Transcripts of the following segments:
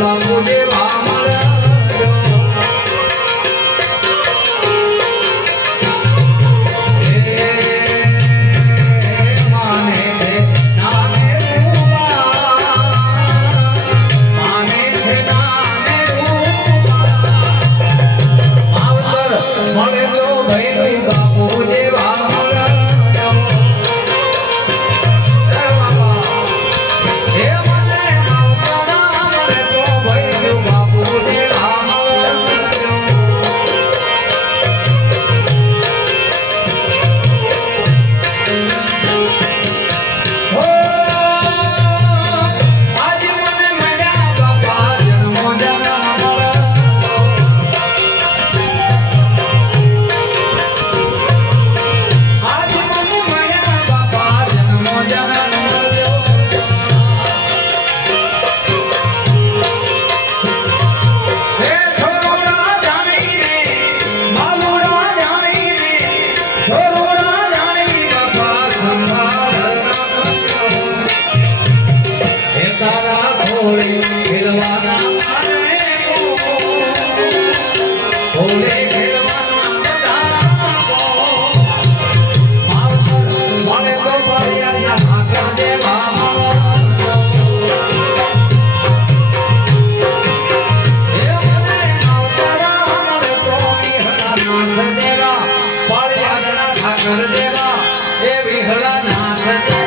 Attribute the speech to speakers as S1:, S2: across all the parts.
S1: বাবুদেব Thank you.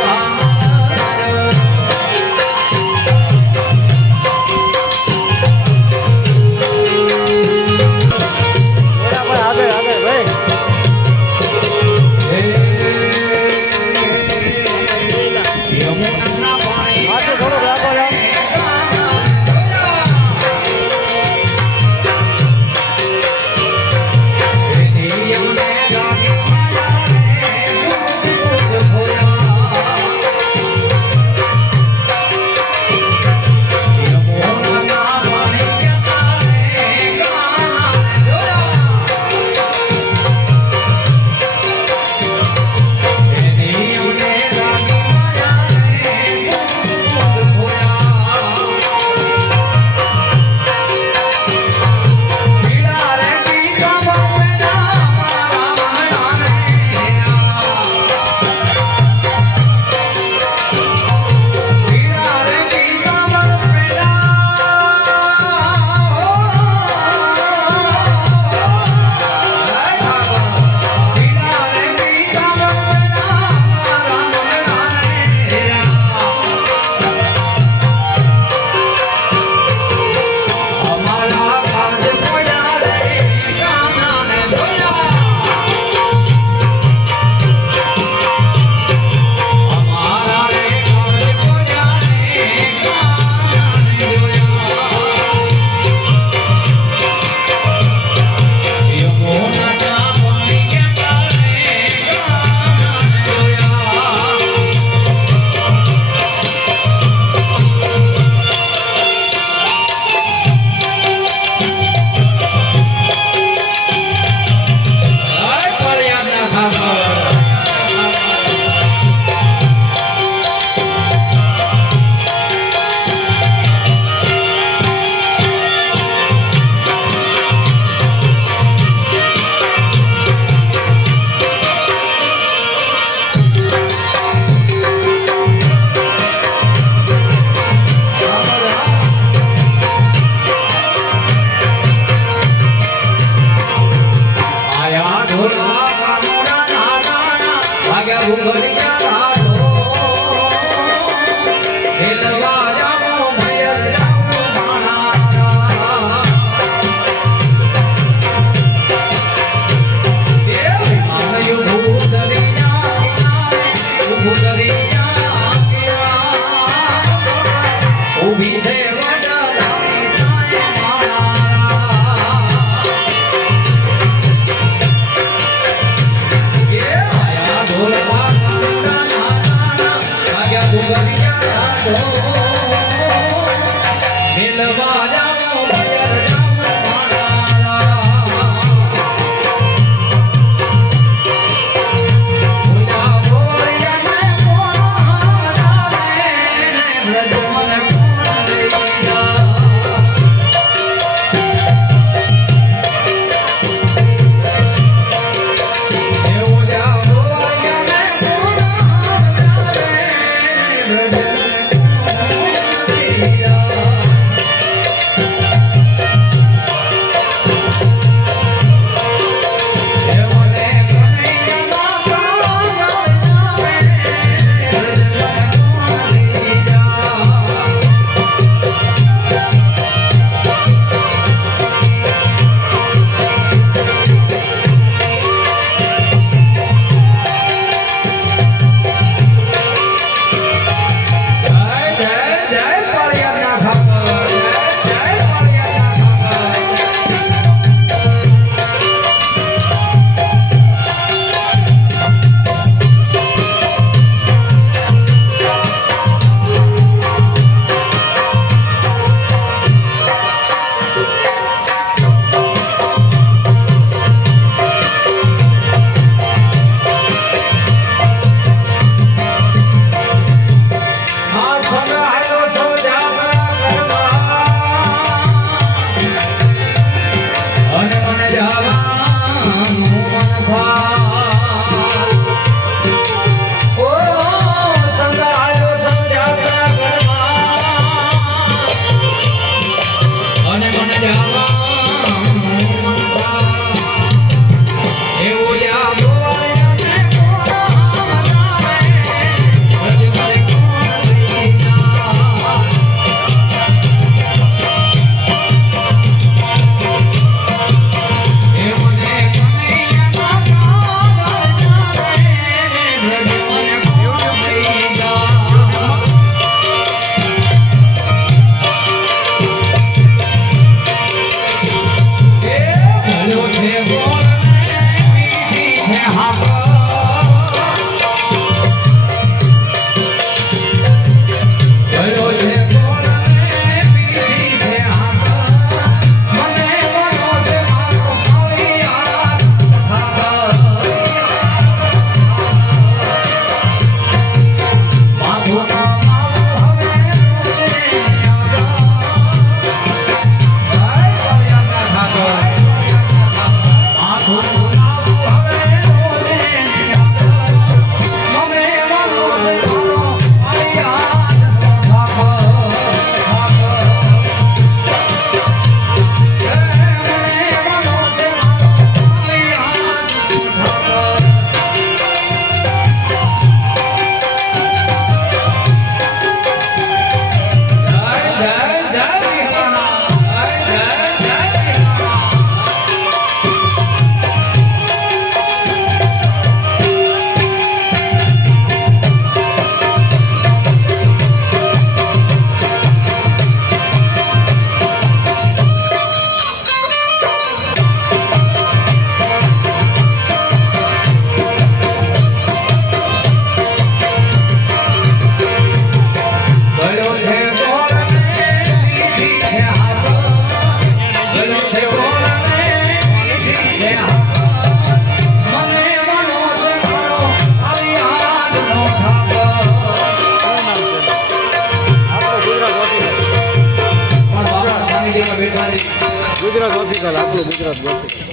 S2: Gujarat ઓફિકલ આપણું ગુજરાત ઓફિકલ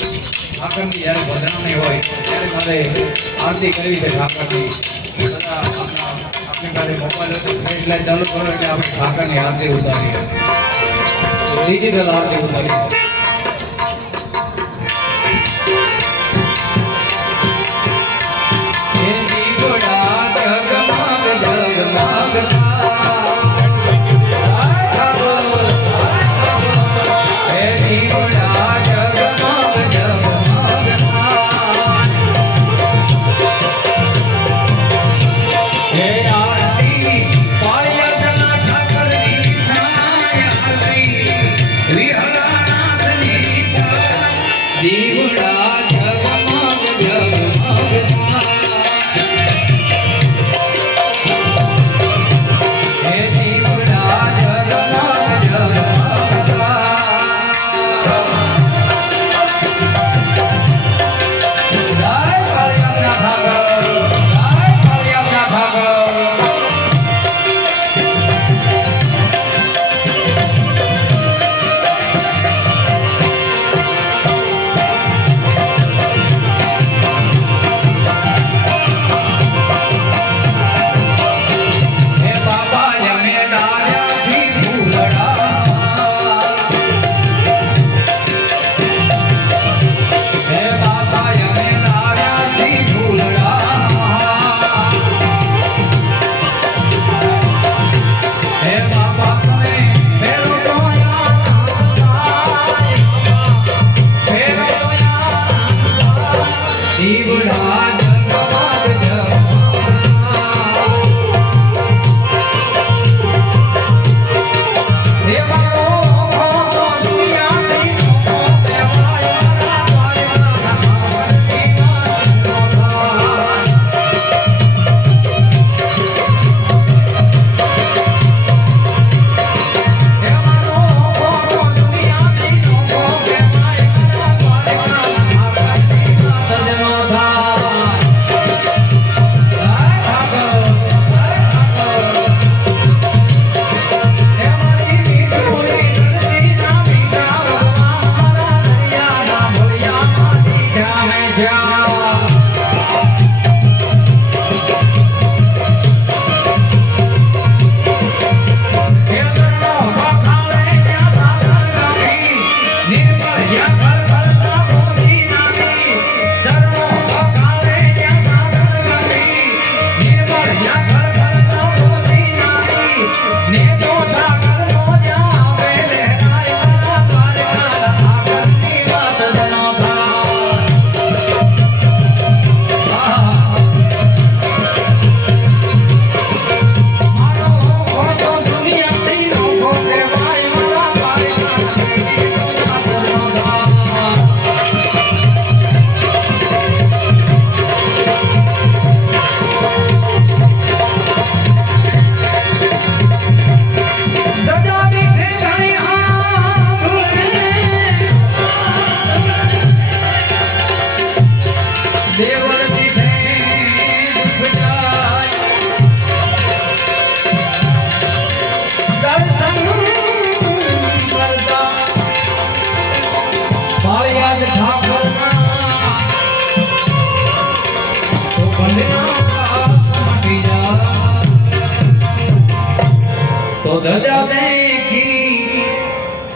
S2: ઠાકરની જ્યારે વધારણી હોય ત્યારે મારે આરતી કરવી છે ઠાકરની. બધા આપણા આપણી મોબાઈલ એટલે ચાલુ કરો એટલે આપણે ઠાકરની આરતી ઉતારીએ. ડિજિટલ આરતી ઉતારીએ.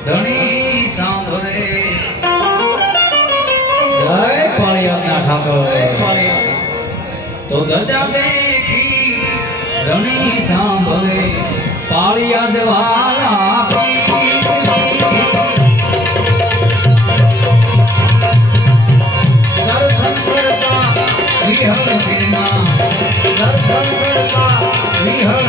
S1: ધણી સાંભળે.
S2: જય પાળિયાના ઠાકોર.
S1: તો ધજા સાંભળે. પાળિયા કરતા વિહળ ગિરના દર્શન કરતા, વિહળ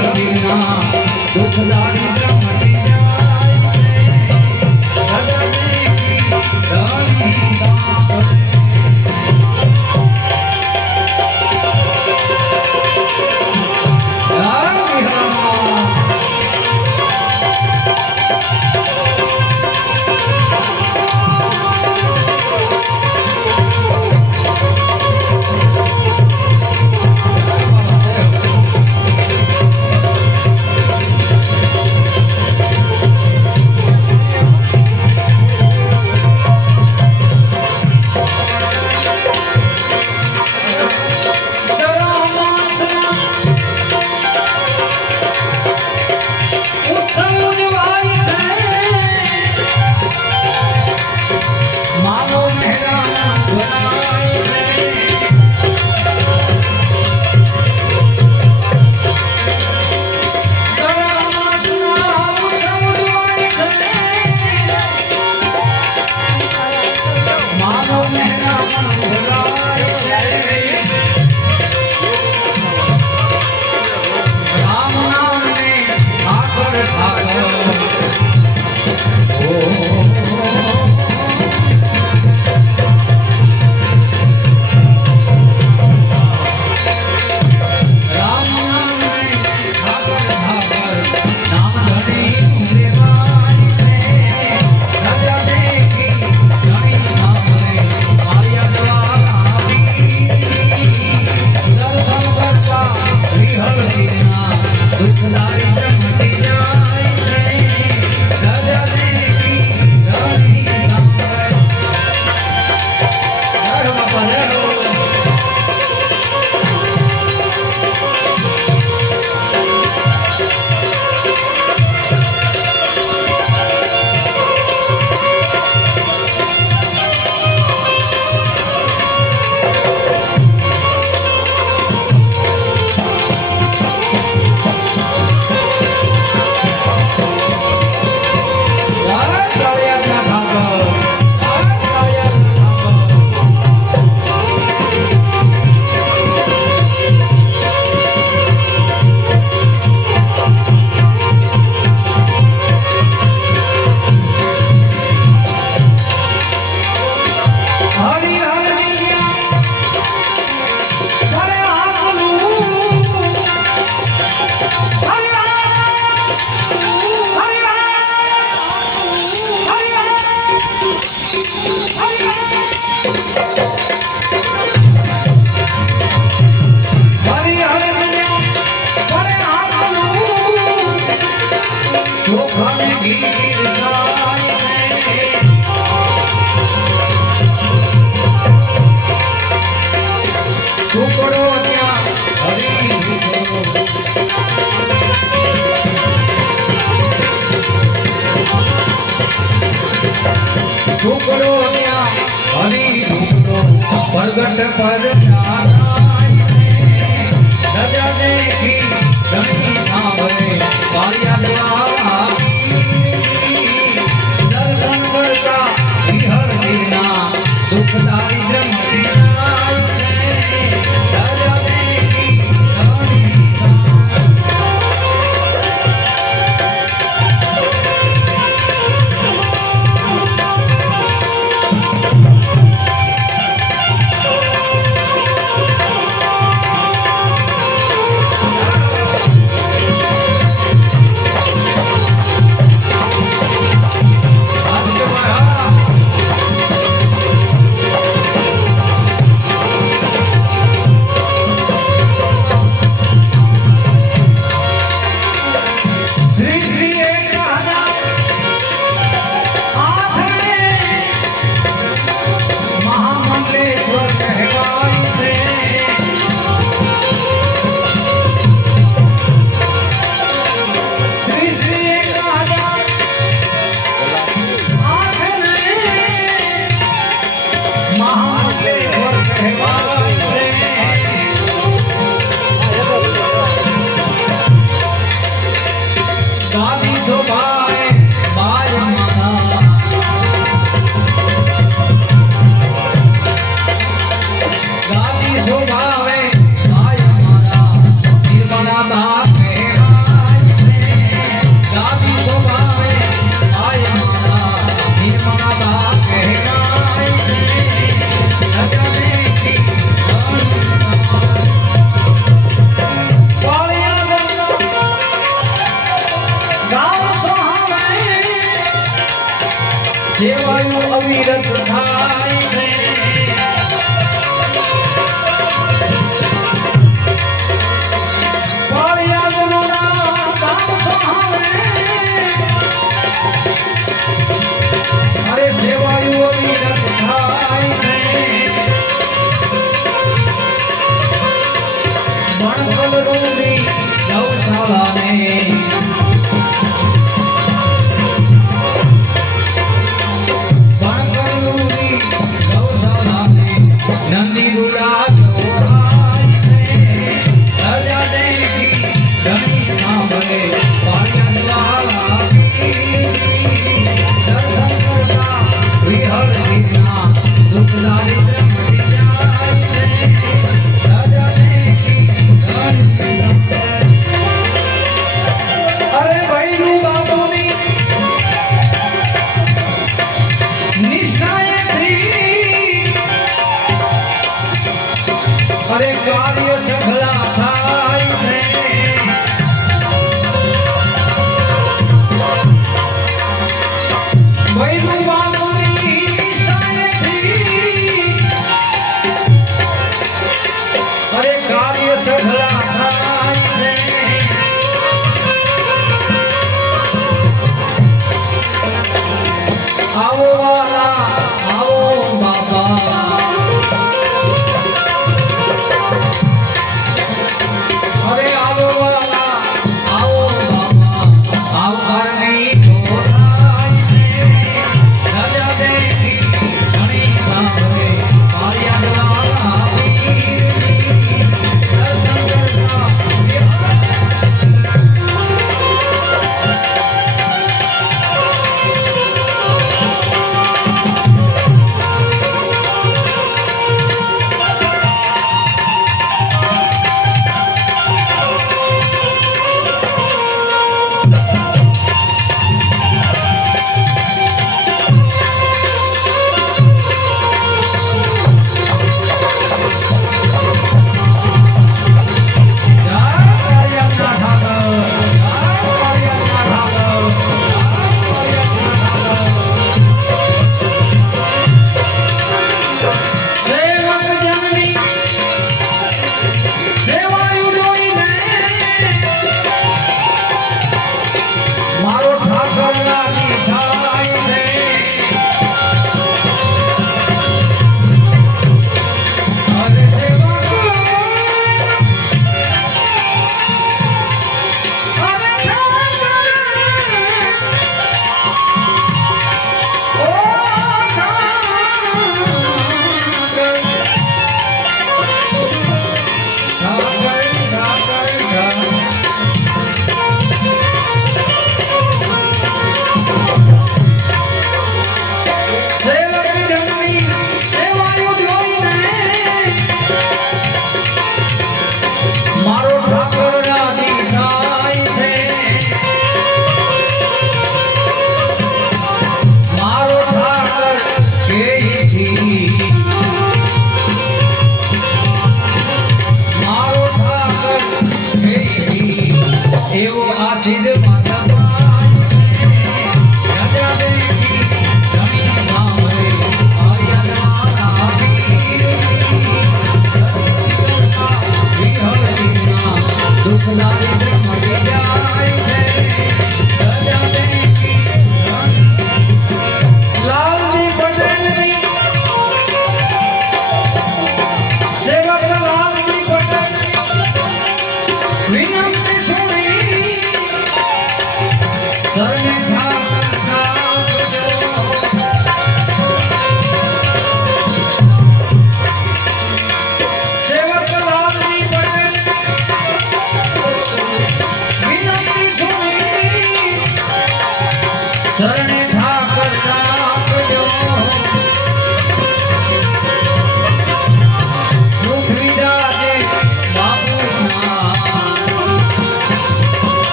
S1: Dr. Father.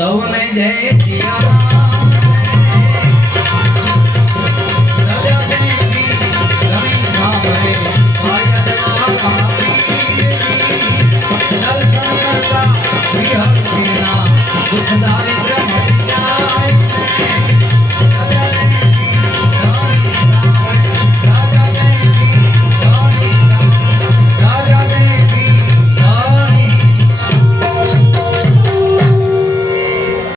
S1: સૌને જય સિયા રાજા દેવી રમી સાંભળે